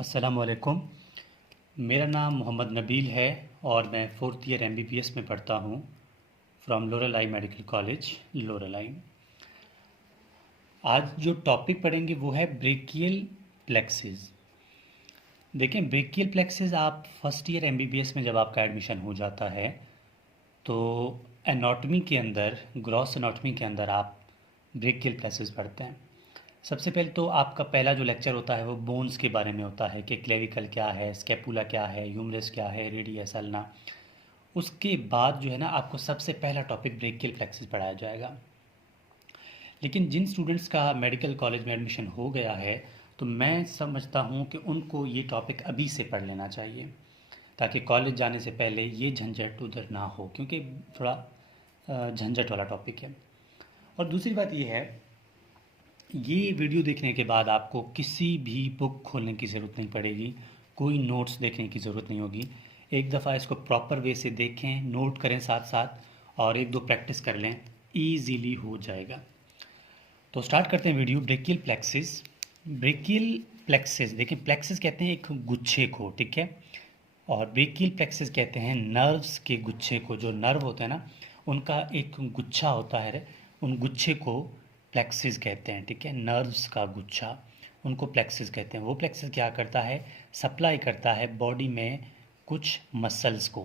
अस्सलामुअलैकुम। मेरा नाम मोहम्मद नबील है और मैं 4th ईयर MBBS में पढ़ता हूँ फ्रॉम लोरेलाई मेडिकल कॉलेज लोरेलाई। आज जो टॉपिक पढ़ेंगे वो है ब्रेकियल प्लेक्सिस। देखें, ब्रेकियल प्लेक्सिस आप फर्स्ट ईयर MBBS में जब आपका एडमिशन हो जाता है तो एनाटॉमी के अंदर, ग्रॉस एनाटॉमी के अंदर आप ब्रेकियल प्लेक्सिस पढ़ते हैं। सबसे पहले तो आपका पहला जो लेक्चर होता है वो बोन्स के बारे में होता है कि क्लेविकल क्या है, स्कैपुला क्या है, ह्यूमरस क्या है, रेडियस, अल्ना। उसके बाद जो है ना, आपको सबसे पहला टॉपिक ब्रेकियल प्लेक्सिस पढ़ाया जाएगा। लेकिन जिन स्टूडेंट्स का मेडिकल कॉलेज में एडमिशन हो गया है तो मैं समझता हूँ कि उनको ये टॉपिक अभी से पढ़ लेना चाहिए ताकि कॉलेज जाने से पहले ये झंझट उधर ना हो, क्योंकि थोड़ा झंझट वाला टॉपिक है। और दूसरी बात ये है, ये वीडियो देखने के बाद आपको किसी भी बुक खोलने की ज़रूरत नहीं पड़ेगी, कोई नोट्स देखने की ज़रूरत नहीं होगी। एक दफ़ा इसको प्रॉपर वे से देखें, नोट करें साथ साथ और एक दो प्रैक्टिस कर लें, ईजीली हो जाएगा। तो स्टार्ट करते हैं video. Brachial plexus. Brachial plexus, देखिए प्लेक्सिस कहते हैं एक गुच्छे को, ठीक है, और ब्रेकियल प्लेक्सिस कहते हैं नर्व्स के गुच्छे को। जो नर्व होते हैं ना, उनका एक गुच्छा होता है, उन गुच्छे को प्लेक्सिस कहते हैं, ठीक है। नर्व्स का गुच्छा, उनको प्लेक्सिस कहते हैं। वो प्लेक्सिस क्या करता है, सप्लाई करता है बॉडी में कुछ मसल्स को।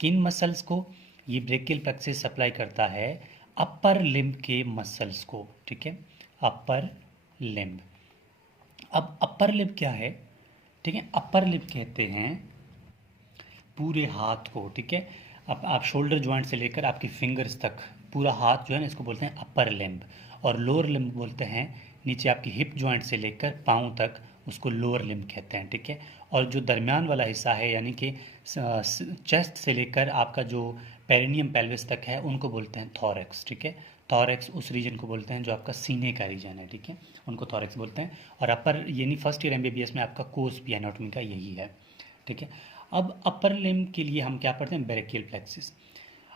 किन मसल्स को? ये ब्रेकियल प्लेक्सिस सप्लाई करता है अपर लिम्ब के मसल्स को, ठीक है, अपर लिम्ब। अब अपर लिम्ब क्या है, ठीक है, अपर लिम्ब कहते हैं पूरे हाथ को, ठीक है। अब आप शोल्डर जॉइंट से लेकर आपकी फिंगर्स तक पूरा हाथ जो है ना, इसको बोलते हैं अपर लिम्ब। और लोअर लिम्ब बोलते हैं नीचे आपकी हिप जॉइंट से लेकर पाँव तक, उसको लोअर लिम्ब कहते हैं, ठीक है। और जो दरमियान वाला हिस्सा है यानी कि चेस्ट से लेकर आपका जो पेरिनियम पेल्विस तक है, उनको बोलते हैं थॉरैक्स, ठीक है। थॉरैक्स उस रीजन को बोलते हैं जो आपका सीने का रीजन है, ठीक है, उनको थॉरैक्स बोलते हैं। और अपर यानी फर्स्ट ईयर MBBS में आपका कोर्स भी एनाटॉमी का यही है, ठीक है। अब अपर लिम्ब के लिए हम क्या पढ़ते हैं, ब्रेकियल प्लेक्सिस।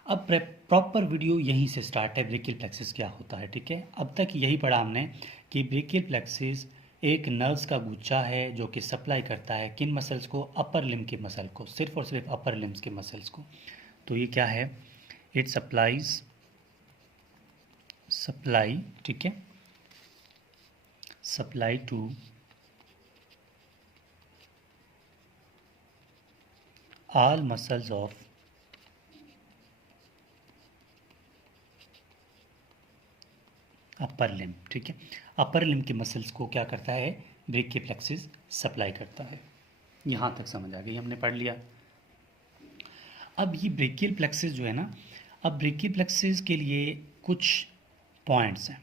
अब प्रॉपर वीडियो यहीं से स्टार्ट है, ब्रेकियल प्लेक्सिस क्या होता है, ठीक है। अब तक यही पढ़ा हमने कि ब्रेकियल प्लेक्सिस एक नर्व्स का गुच्छा है जो कि सप्लाई करता है किन मसल्स को, अपर लिम्ब के मसल को, सिर्फ और सिर्फ अपर लिम्ब्स के मसल्स को। तो ये क्या है, इट सप्लाई, ठीक है, supply to all muscles of upper limb, ठीक है। अपर लिम्ब के मसल्स को क्या करता है, ब्रेकियल प्लेक्सिस सप्लाई करता है। यहाँ तक समझ आ गई, हमने पढ़ लिया। अब ये ब्रेकियल प्लेक्सिस जो है ना, अब ब्रेकियल प्लेक्सिस के लिए कुछ पॉइंट्स हैं।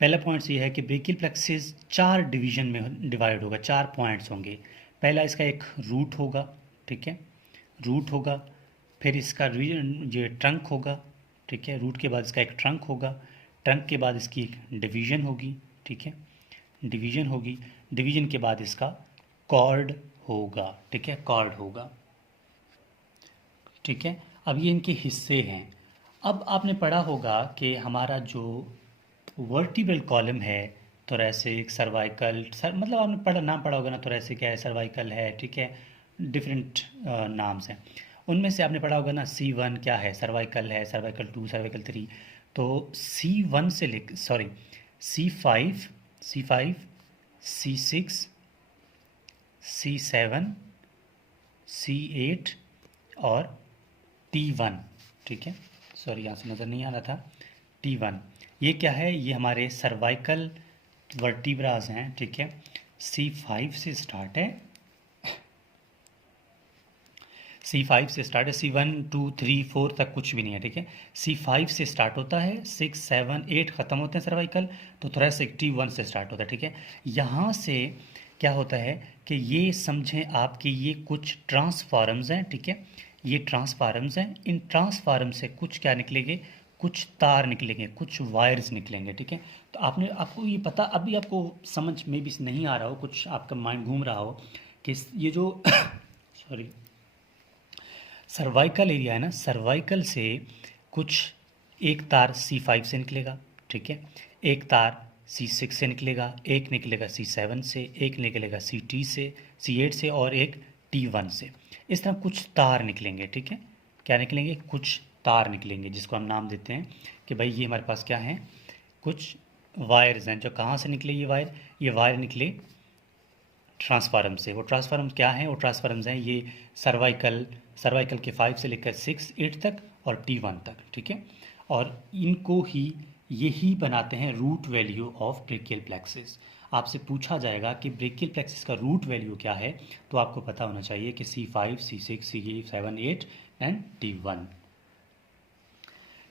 पहला पॉइंट्स ये है कि ब्रेकियल प्लेक्सिस 4 डिवीजन में डिवाइड होगा, 4 पॉइंट्स होंगे। पहला इसका एक रूट होगा, ठीक है, रूट होगा। फिर इसका ये ट्रंक होगा, ठीक है, रूट के बाद इसका एक ट्रंक होगा। ट्रंक के बाद इसकी एक डिवीज़न होगी, ठीक है, डिवीज़न होगी। डिवीज़न के बाद इसका कॉर्ड होगा, ठीक है, कॉर्ड होगा, ठीक है। अब ये इनके हिस्से हैं। अब आपने पढ़ा होगा कि हमारा जो वर्टिब्रल कॉलम है, थोरैसिक, सर्वाइकल, मतलब आपने नाम पढ़ा होगा ना, थोरैसिक है, सर्वाइकल है, ठीक है, डिफरेंट नाम्स हैं। उनमें से आपने पढ़ा होगा ना, C1 क्या है, सर्वाइकल है, सर्वाइकल 2, सर्वाइकल 3। तो C1 से लेकर C5, C6, C7, C8 और T1, ठीक है, सॉरी यहाँ से नज़र नहीं आ रहा था, T1। ये क्या है, ये हमारे सर्वाइकल वर्टिब्रास हैं, ठीक है। C5 से स्टार्ट है, C5 से स्टार्ट है, C1 2 3 4 तक कुछ भी नहीं है, ठीक है। C5 से स्टार्ट होता है, 6 7 8 ख़त्म होते हैं सर्वाइकल, तो थोरैसिक T1 से स्टार्ट होता है, ठीक है। यहाँ से क्या होता है कि ये समझें आप कि ये कुछ ट्रांसफार्म्स हैं, ठीक है, ये ट्रांसफार्म्स हैं। इन ट्रांसफार्म से कुछ क्या निकलेंगे, कुछ तार निकलेंगे, कुछ वायर्स निकलेंगे, ठीक है। तो आपको ये पता, अभी आपको समझ में भी नहीं आ रहा हो, कुछ आपका माइंड घूम रहा हो कि ये जो सॉरी सर्वाइकल एरिया है ना, सर्वाइकल से कुछ एक तार C5 से निकलेगा, ठीक है, एक तार C6 से निकलेगा, एक निकलेगा C7 से, एक निकलेगा C8 से, C8 से और एक T1 से। इस तरह कुछ तार निकलेंगे, ठीक है। क्या निकलेंगे? कुछ तार निकलेंगे, जिसको हम नाम देते हैं कि भाई ये हमारे पास क्या है, कुछ वायर्स हैं। जो कहाँ से निकले ये वायर निकले ट्रांसफार्मर से। वो ट्रांसफार्मर क्या है? वो ट्रांसफार्मर्स हैं ये सर्वाइकल के 5 से लेकर 6 8 तक और T1 तक, ठीक है। और इनको ही यही बनाते हैं root value of brachial plexus. आपसे पूछा जाएगा कि ब्रेकियल प्लेक्सिस का रूट वैल्यू क्या है, तो आपको पता होना चाहिए कि C5 C6 C7 8 and T1।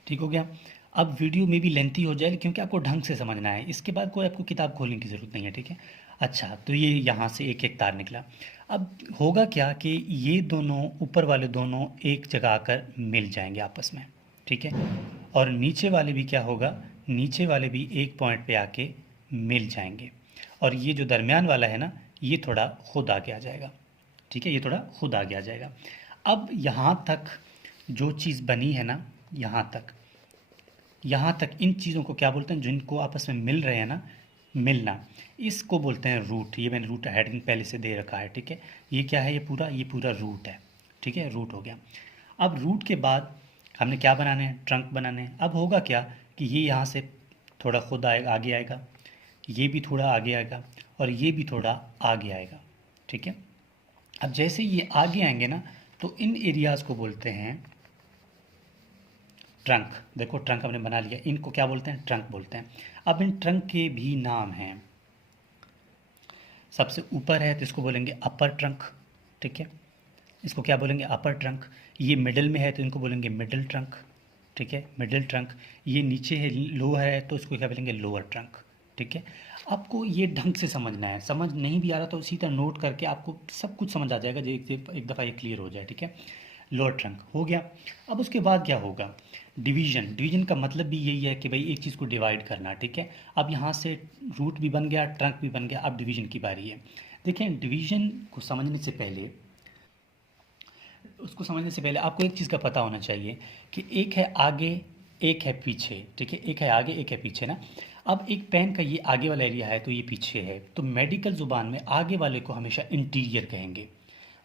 ठीक हो गया। अब वीडियो में भी लेंथी हो जाएगी क्योंकि आपको ढंग से समझना है, इसके बाद कोई आपको किताब खोलने की ज़रूरत नहीं है, ठीक है। अच्छा, तो ये यहाँ से एक एक तार निकला। अब होगा क्या कि ये दोनों ऊपर वाले दोनों एक जगह आकर मिल जाएंगे आपस में, ठीक है। और नीचे वाले भी क्या होगा, नीचे वाले भी एक पॉइंट पे आके मिल जाएंगे। और ये जो दरमियान वाला है ना, ये थोड़ा खुद आगे आ जाएगा, ठीक है, ये थोड़ा खुद आगे आ जाएगा। अब यहाँ तक जो चीज़ बनी है ना, यहाँ तक इन चीज़ों को क्या बोलते हैं, जिनको आपस में मिल रहे हैं ना, मिलना, इसको बोलते हैं रूट। ये मैंने रूट हेडिंग पहले से दे रखा है, ठीक है। ये क्या है? ये पूरा रूट है, ठीक है, रूट हो गया। अब रूट के बाद हमने क्या बनाने हैं? ट्रंक बनाने हैं। अब होगा क्या कि ये यहाँ से थोड़ा खुद आगे आएगा, ये भी थोड़ा आगे आएगा और ये भी थोड़ा आगे आएगा, ठीक है। अब जैसे ये आगे आएंगे ना, तो इन एरियाज़ को बोलते हैं ट्रंक। देखो ट्रंक हमने बना लिया, इनको क्या बोलते हैं? ट्रंक बोलते हैं। अब इन ट्रंक के भी नाम हैं। सबसे ऊपर है तो इसको बोलेंगे अपर ट्रंक, ठीक है, इसको क्या बोलेंगे? अपर ट्रंक। ये मिडिल में है तो इनको बोलेंगे मिडिल ट्रंक, ठीक है, मिडिल ट्रंक। ये नीचे है, लो है, तो इसको क्या बोलेंगे? लोअर ट्रंक, ठीक है। आपको ये ढंग से समझना है, समझ नहीं भी आ रहा तो इसी तरह नोट करके आपको सब कुछ समझ आ जाएगा, जो एक दफ़ा ये क्लियर हो जाए, ठीक है। लोअर ट्रंक हो गया। अब उसके बाद क्या होगा? डिवीजन का मतलब भी यही है कि भाई एक चीज़ को डिवाइड करना, ठीक है। अब यहाँ से रूट भी बन गया, ट्रंक भी बन गया, अब डिवीजन की बारी है। देखें, डिवीजन को समझने से पहले आपको एक चीज़ का पता होना चाहिए कि एक है आगे, एक है पीछे, ठीक है, एक है आगे, एक है पीछे ना। अब एक पेन का ये आगे वाला एरिया है तो ये पीछे है, तो मेडिकल ज़ुबान में आगे वाले को हमेशा इंटीरियर कहेंगे।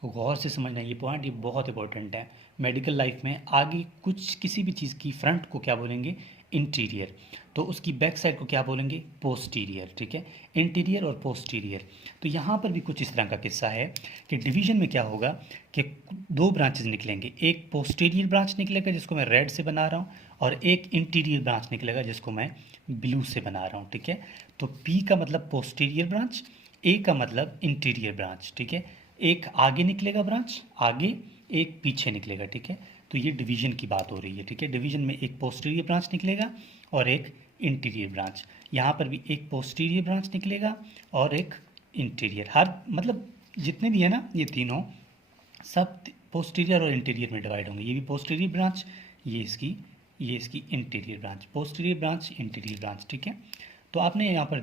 गौर से समझना ये पॉइंट, ये बहुत इंपॉर्टेंट है। मेडिकल लाइफ में आगे कुछ किसी भी चीज़ की फ्रंट को क्या बोलेंगे? इंटीरियर। तो उसकी बैक साइड को क्या बोलेंगे? पोस्टीरियर, ठीक है, इंटीरियर और पोस्टीरियर। तो यहाँ पर भी कुछ इस तरह का किस्सा है कि डिवीजन में क्या होगा कि दो ब्रांचेज निकलेंगे। एक पोस्टीरियर ब्रांच निकलेगा जिसको मैं रेड से बना रहा हूँ, और एक इंटीरियर ब्रांच निकलेगा जिसको मैं ब्लू से बना रहा हूँ, ठीक है। तो पी का मतलब पोस्टीरियर ब्रांच, ए का मतलब इंटीरियर ब्रांच, ठीक है। एक आगे निकलेगा ब्रांच, आगे, एक पीछे निकलेगा, ठीक है। तो ये डिवीजन की बात हो रही है, ठीक है। डिवीजन में एक पोस्टीरियर ब्रांच निकलेगा और एक इंटीरियर ब्रांच। यहाँ पर भी एक पोस्टीरियर ब्रांच निकलेगा और एक इंटीरियर। हर मतलब जितने भी है ना ये तीनों, सब पोस्टीरियर और इंटीरियर में डिवाइड होंगे। ये भी पोस्टीरियर ब्रांच, ये इसकी interior branch, posterior branch, interior branch, ठीक है। तो आपने यहाँ पर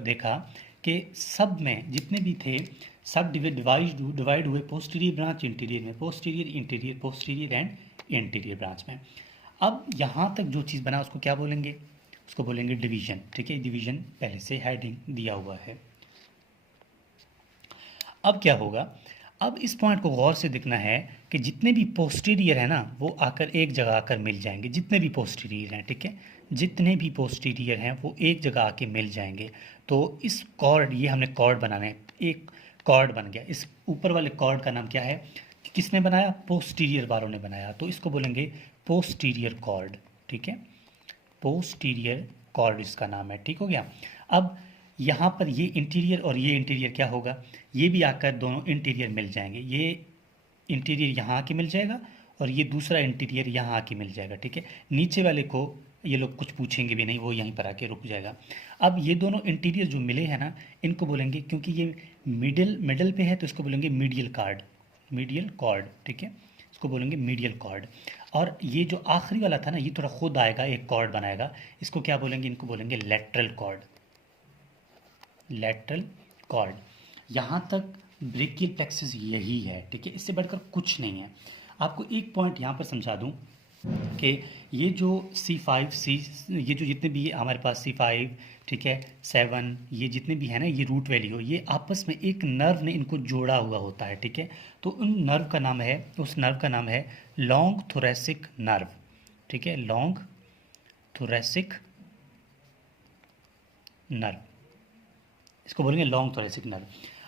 देखा कि सब में जितने भी थे सब डिवाइड हुए पोस्टीरियर ब्रांच इंटीरियर में, posterior interior, posterior and interior branch में। अब यहाँ तक जो चीज़ बना उसको क्या बोलेंगे? उसको बोलेंगे डिवीजन, ठीक है। डिवीजन पहले से हेडिंग दिया हुआ है। अब क्या होगा? अब इस पॉइंट को गौर से देखना है कि जितने भी पोस्टीरियर है ना, वो आकर एक जगह आकर मिल जाएंगे। जितने भी पोस्टीरियर हैं, ठीक है, जितने भी पोस्टीरियर हैं वो एक जगह आके मिल जाएंगे। तो इस कॉर्ड, ये हमने कॉर्ड बनाना है, एक कॉर्ड बन गया। इस ऊपर वाले कॉर्ड का नाम क्या है? किसने बनाया? पोस्टीरियर वालों ने बनाया, तो इसको बोलेंगे पोस्टीरियर कॉर्ड, ठीक है, पोस्टीरियर कॉर्ड इसका नाम है, ठीक हो गया। अब यहाँ पर ये इंटीरियर और ये इंटीरियर क्या होगा? ये भी आकर दोनों इंटीरियर मिल जाएंगे। ये इंटीरियर यहाँ आके मिल जाएगा और ये दूसरा इंटीरियर यहाँ आके मिल जाएगा, ठीक है। नीचे वाले को ये लोग कुछ पूछेंगे भी नहीं, वो यहीं पर आके रुक जाएगा। अब ये दोनों इंटीरियर जो मिले हैं ना, इनको बोलेंगे, क्योंकि ये मिडल पे है तो इसको बोलेंगे मीडियल कॉर्ड, ठीक है, इसको बोलेंगे मीडियल कॉर्ड। और ये जो आखिरी वाला था ना, ये थोड़ा खुद आएगा, एक कॉर्ड बनाएगा, इसको क्या बोलेंगे? इनको बोलेंगे लेटरल कॉर्ड। यहाँ तक ब्रेकियल प्लेक्सस यही है, ठीक है, इससे बढ़कर कुछ नहीं है। आपको एक पॉइंट यहाँ पर समझा दूँ कि ये जो C5 ये जो जितने भी हमारे पास C5, ठीक है, 7, ये जितने भी है ना, ये रूट वैली हो, ये आपस में एक नर्व ने इनको जोड़ा हुआ होता है, ठीक है। तो उन नर्व का नाम है, उस नर्व का नाम है लॉन्ग थोरेसिक नर्व, ठीक है, लॉन्ग थोरेसिक नर्व, इसको बोलेंगे लॉन्ग थोरेसिक नर्व।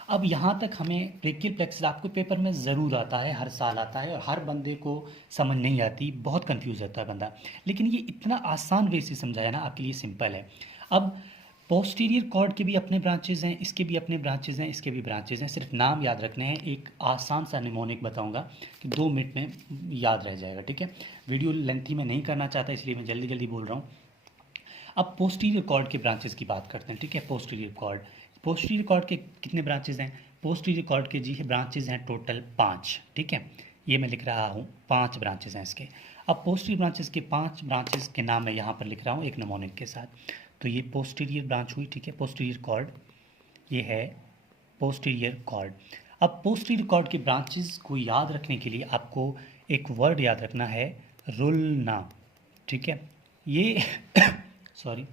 अब यहाँ तक हमें ब्रेकियल प्लेक्सस आपको पेपर में ज़रूर आता है, हर साल आता है, और हर बंदे को समझ नहीं आती, बहुत कंफ्यूज होता है बंदा, लेकिन ये इतना आसान वे से समझाया ना आपके लिए, सिंपल है। अब पोस्टीरियर कॉर्ड के भी अपने ब्रांचेज हैं, इसके भी अपने ब्रांचेज हैं, इसके भी ब्रांचेज हैं, सिर्फ नाम याद रखने हैं। एक आसान सा निमोनिक बताऊंगा कि 2 मिनट में याद रह जाएगा, ठीक है। वीडियो लेंथी में नहीं करना चाहता, इसलिए मैं जल्दी जल्दी बोल रहा हूँ। अब पोस्टीरियर कॉर्ड के ब्रांचेस की बात करते हैं, ठीक है। पोस्टीरियर कॉर्ड के कितने ब्रांचेस हैं? पोस्टीरियर कॉर्ड के जी ब्रांचेस हैं टोटल 5, ठीक है। ये मैं लिख रहा हूँ, 5 ब्रांचेस हैं इसके। अब पोस्टीरियर ब्रांचेस के 5 ब्रांचेस के नाम मैं यहाँ पर लिख रहा हूँ एक निमोनिक के साथ। तो ये पोस्टीरियर ब्रांच हुई, ठीक है, पोस्टीरियर कॉर्ड, ये है पोस्टीरियर कॉर्ड। अब पोस्टीरियर कॉर्ड के ब्रांचेस को याद रखने के लिए आपको एक वर्ड याद रखना है, रुलना, ठीक है। ये सॉरी,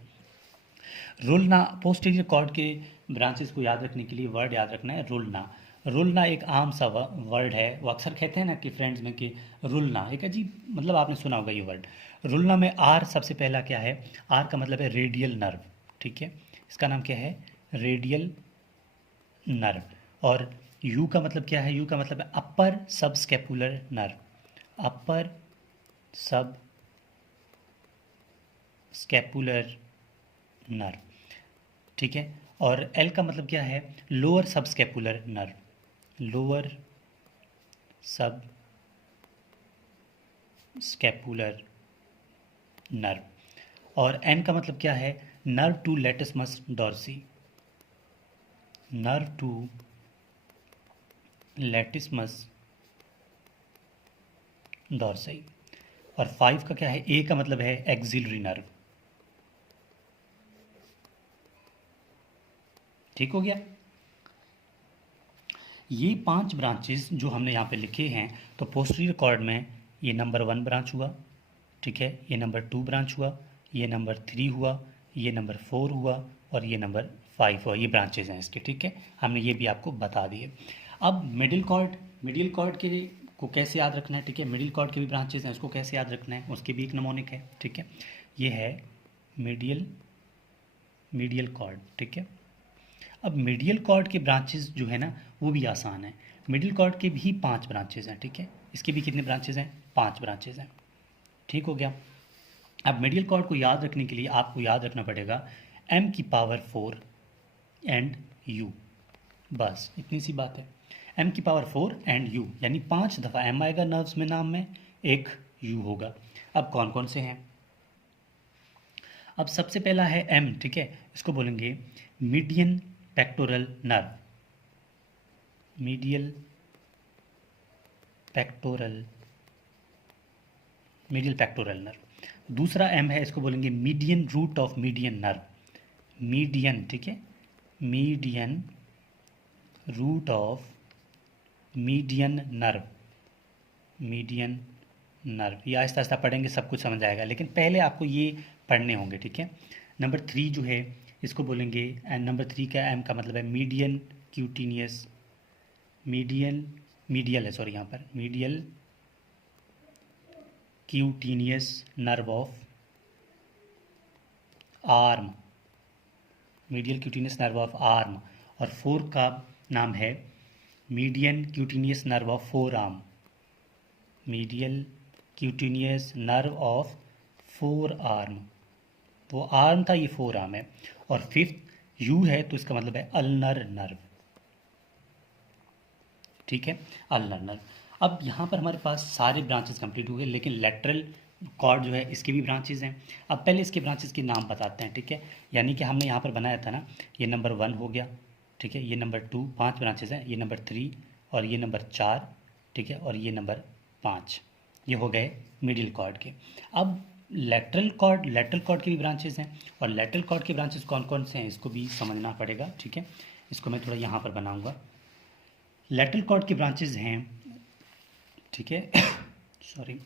रुलना, पोस्टीरियर कॉर्ड के ब्रांचेस को याद रखने के लिए वर्ड याद रखना है, रुलना। रुलना एक आम सा वर्ड है, वो अक्सर कहते हैं ना कि फ्रेंड्स में कि रुलना, एक अजीब मतलब आपने सुना होगा ये वर्ड। रुलना में आर सबसे पहला क्या है? आर का मतलब है रेडियल नर्व, ठीक है, इसका नाम क्या है? Radial nerve. और यू का मतलब क्या है? यू का मतलब है अपर सब स्केपुलर नर्व, अपर सब स्केपुलर नर्व, ठीक है। और एल का मतलब क्या है? Lower subscapular nerve, lower subscapular nerve. और एन का मतलब क्या है? Nerve to latissimus dorsi, nerve to latissimus dorsi. और 5 का क्या है? ए का मतलब है एक्सिलरी नर्व, ठीक हो गया। ये 5 ब्रांचेस जो हमने यहाँ पे लिखे हैं, तो पोस्टीरियर कॉर्ड में ये नंबर 1 ब्रांच हुआ, ठीक है, ये नंबर 2 ब्रांच हुआ, ये नंबर 3 हुआ, ये नंबर 4 हुआ, और ये नंबर 5 हुआ। ये ब्रांचेज हैं इसके, ठीक है, हमने ये भी आपको बता दिए। अब मिडिल कॉर्ड के को कैसे याद रखना है, ठीक है, मिडिल कॉर्ड के भी ब्रांचेज हैं, उसको कैसे याद रखना है, उसके भी एक नमोनिक है, ठीक है। ये है मीडियल कॉर्ड, ठीक है। अब मीडियल कॉर्ड के ब्रांचेस जो है ना, वो भी आसान है। मिडिल कॉर्ड के भी 5 ब्रांचेस हैं, ठीक है, इसके भी कितने ब्रांचेस हैं? 5 ब्रांचेस हैं, ठीक हो गया। अब मिडियल कॉर्ड को याद रखने के लिए आपको याद रखना पड़ेगा m⁴ एंड u, बस इतनी सी बात है। m⁴ एंड u, यानी 5 दफ़ा m आएगा नर्व्स में, नाम में, एक u होगा। अब कौन कौन से हैं? अब सबसे पहला है m, ठीक है, इसको बोलेंगे median pectoral nerve, medial pectoral nerve. दूसरा m है, इसको बोलेंगे median root of median nerve, median, ठीक है, median root of median nerve, median nerve. ये आहिस्ता आहिस्ता पढ़ेंगे, सब कुछ समझ आएगा, लेकिन पहले आपको ये पढ़ने होंगे, ठीक है। नंबर 3 जो है, इसको बोलेंगे, एंड नंबर 3 का एम का मतलब है मीडियन क्यूटीनियस, मीडियल है, सॉरी, यहाँ पर medial cutaneous nerve of arm, medial cutaneous nerve of arm. और 4 का नाम है median cutaneous nerve of forearm, medial cutaneous nerve of forearm, वो आर्म था, ये फोर आर्म है। और 5th यू है, तो इसका मतलब है अल्नर नर्व, ठीक है, अल्नर नर्व। अब यहाँ पर हमारे पास सारे ब्रांचेस कंप्लीट हो गए, लेकिन लेटरल कॉर्ड जो है, इसके भी ब्रांचेस हैं। अब पहले इसके ब्रांचेस के नाम बताते हैं, ठीक है। यानी कि हमने यहाँ पर बनाया था ना, ये नंबर 1 हो गया, ठीक है, ये नंबर 2, 5 ब्रांचेस हैं, ये नंबर 3, और ये नंबर 4, ठीक है, और ये नंबर 5, ये हो गए मिडिल कॉर्ड के। अब लेटरल कॉर्ड के भी ब्रांचेस हैं, और लेटरल कॉर्ड के ब्रांचेस कौन कौन से हैं, इसको भी समझना पड़ेगा, ठीक है। इसको मैं थोड़ा यहाँ पर बनाऊँगा। लेटरल कॉर्ड के ब्रांचेस हैं, ठीक है, सॉरी,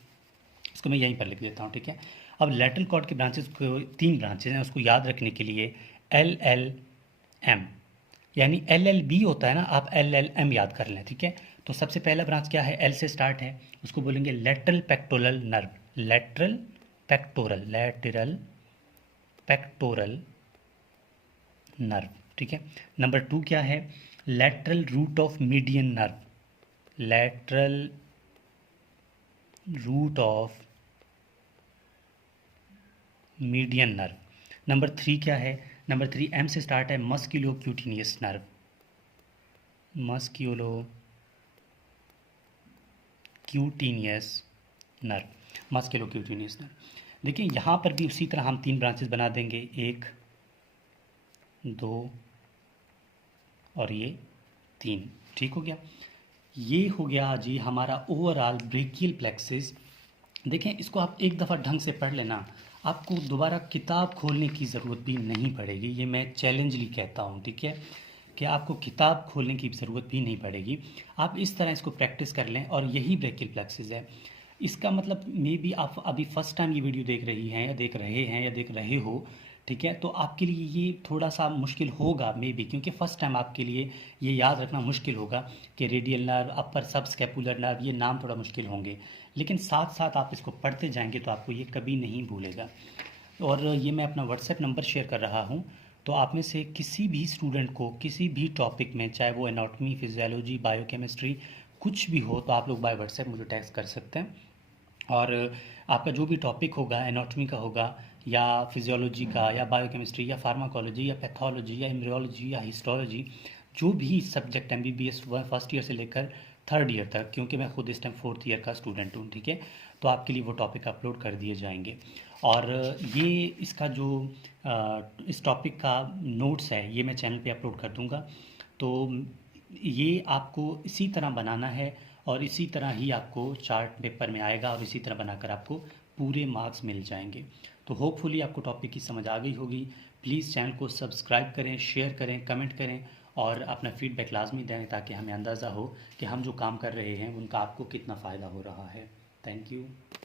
उसको मैं यहीं पर लिख देता हूँ, ठीक है। अब लेटरल कॉर्ड के ब्रांचेस को 3 ब्रांचेस हैं, उसको याद रखने के लिए LLM, यानी LLB होता है ना, आप LLM याद कर लें, ठीक है। तो सबसे पहला ब्रांच क्या है, L से स्टार्ट है, उसको बोलेंगे lateral pectoral nerve, lateral pectoral nerve, ठीक है। नंबर 2 क्या है, lateral root of median nerve, lateral root of median nerve. Number 3 क्या है, नंबर 3 M से स्टार्ट है, मस्क्यूलोक्यूटिनियस नर्व, मस्क्यूलोक्यूटिनियस नर्व। देखिए यहाँ पर भी उसी तरह हम 3 ब्रांचेस बना देंगे, 1 2 और ये 3, ठीक हो गया। ये हो गया जी हमारा ओवरऑल ब्रेकियल प्लेक्सिस। देखें इसको आप एक दफ़ा ढंग से पढ़ लेना, आपको दोबारा किताब खोलने की ज़रूरत भी नहीं पड़ेगी, ये मैं चैलेंजली कहता हूँ, ठीक है, कि आपको किताब खोलने की ज़रूरत भी नहीं पड़ेगी। आप इस तरह इसको प्रैक्टिस कर लें और यही ब्रेकियल प्लेक्सिस है। इसका मतलब मे बी आप अभी फर्स्ट टाइम ये वीडियो देख रही हैं या देख रहे हो, ठीक है, तो आपके लिए ये थोड़ा सा मुश्किल होगा मे बी, क्योंकि फ़र्स्ट टाइम आपके लिए ये याद रखना मुश्किल होगा कि रेडियल नर्व, अपर सब स्कैपुलर नर्व, ये नाम थोड़ा मुश्किल होंगे, लेकिन साथ साथ आप इसको पढ़ते जाएंगे तो आपको ये कभी नहीं भूलेगा। और ये मैं अपना व्हाट्सएप नंबर शेयर कर रहा हूँ, तो आप में से किसी भी स्टूडेंट को किसी भी टॉपिक में, चाहे वो एनाटॉमी, फिजियोलॉजी, बायोकेमिस्ट्री कुछ भी हो, तो आप लोग बाय व्हाट्सएप मुझे टेक्स्ट कर सकते हैं। और आपका जो भी टॉपिक होगा, एनाटॉमी का होगा या फिजियोलॉजी का या बायोकेमिस्ट्री या फार्माकोलॉजी या पैथोलॉजी या एम्ब्रियोलॉजी या हिस्टोलॉजी, जो भी सब्जेक्ट MBBS फर्स्ट ईयर से लेकर थर्ड ईयर तक, क्योंकि मैं खुद इस टाइम फोर्थ ईयर का स्टूडेंट हूँ, ठीक है, तो आपके लिए वो टॉपिक अपलोड कर दिए जाएंगे। और ये इसका जो इस टॉपिक का नोट्स है ये मैं चैनल पे अपलोड कर दूँगा। तो ये आपको इसी तरह बनाना है और इसी तरह ही आपको चार्ट पेपर में आएगा और इसी तरह बनाकर आपको पूरे मार्क्स मिल जाएंगे। तो होपफुली आपको टॉपिक की समझ आ गई होगी। प्लीज़ चैनल को सब्सक्राइब करें, शेयर करें, कमेंट करें और अपना फीडबैक लाजमी दें, ताकि हमें अंदाज़ा हो कि हम जो काम कर रहे हैं उनका आपको कितना फ़ायदा हो रहा है। Thank you.